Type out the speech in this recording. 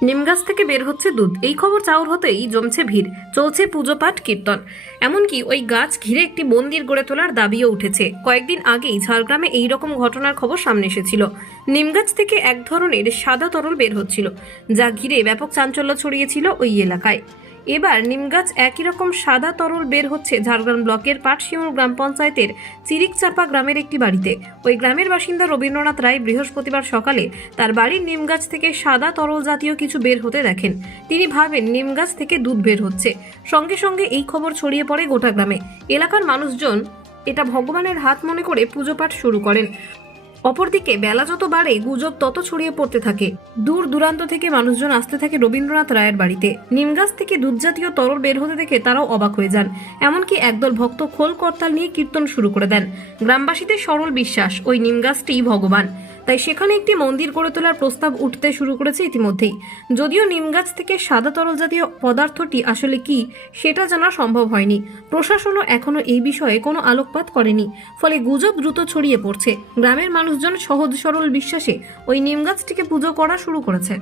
নিমগাছ থেকে বের হচ্ছে দুধ, এই খবর চাউর হতেই জমছে ভিড়, চলছে পুজো পাঠ কীর্তন। এমনকি ওই গাছ ঘিরে একটি মন্দির গড়ে তোলার দাবিও উঠেছে। কয়েকদিন আগেই ঝাড়গ্রামে এই রকম ঘটনার খবর সামনে এসেছিল। নিমগাছ থেকে এক ধরনের সাদা তরল বের হচ্ছিল, যা ঘিরে ব্যাপক চাঞ্চল্য ছড়িয়েছিল ওই এলাকায়। এবার নিমগাছ একই রকম সাদা তরল বের হচ্ছে ঝাড়গ্রাম ব্লকের পাটশিমুর গ্রাম পঞ্চায়েতের চিরিকচাপা গ্রামের একটি বাড়িতে। ওই গ্রামের বাসিন্দা রবীন্দ্রনাথ রায় বৃহস্পতিবার সকালে তার বাড়ির নিমগাছ থেকে সাদা তরল জাতীয় কিছু বের হতে দেখেন। তিনি ভাবেন নিমগাছ থেকে দুধ বের হচ্ছে। সঙ্গে সঙ্গে এই খবর ছড়িয়ে পড়ে গোটা গ্রামে। এলাকার মানুষজন এটা ভগবানের হাত মনে করে পুজো পাঠ শুরু করেন। অপরদিকে বেলা যত বাড়ে গুজব তত ছড়িয়ে পড়তে থাকে। দূর দূরান্ত থেকে মানুষজন আসতে থাকে রবীন্দ্রনাথ রায়ের বাড়িতে। নিমগাছ থেকে দুধ জাতীয় তরল বের হতে দেখে তারাও অবাক হয়ে যান। এমনকি একদল ভক্ত খোল করতাল নিয়ে কীর্তন শুরু করে দেন। গ্রামবাসীদের সরল বিশ্বাস ওই নিমগাছটিই ভগবান, তাই সেখানে একটি মন্দির গড়ে তোলার প্রস্তাব উঠতে শুরু করেছে ইতিমধ্যেই। যদিও নিমগাছ থেকে সাদা তরল জাতীয় পদার্থটি আসলে কি সেটা জানা সম্ভব হয়নি। প্রশাসনও এখনো এই বিষয়ে কোনো আলোকপাত করেনি, ফলে গুজব দ্রুত ছড়িয়ে পড়ছে। গ্রামের মানুষজন সহজ সরল বিশ্বাসে ওই নিমগাছটিকে পুজো করা শুরু করেছে।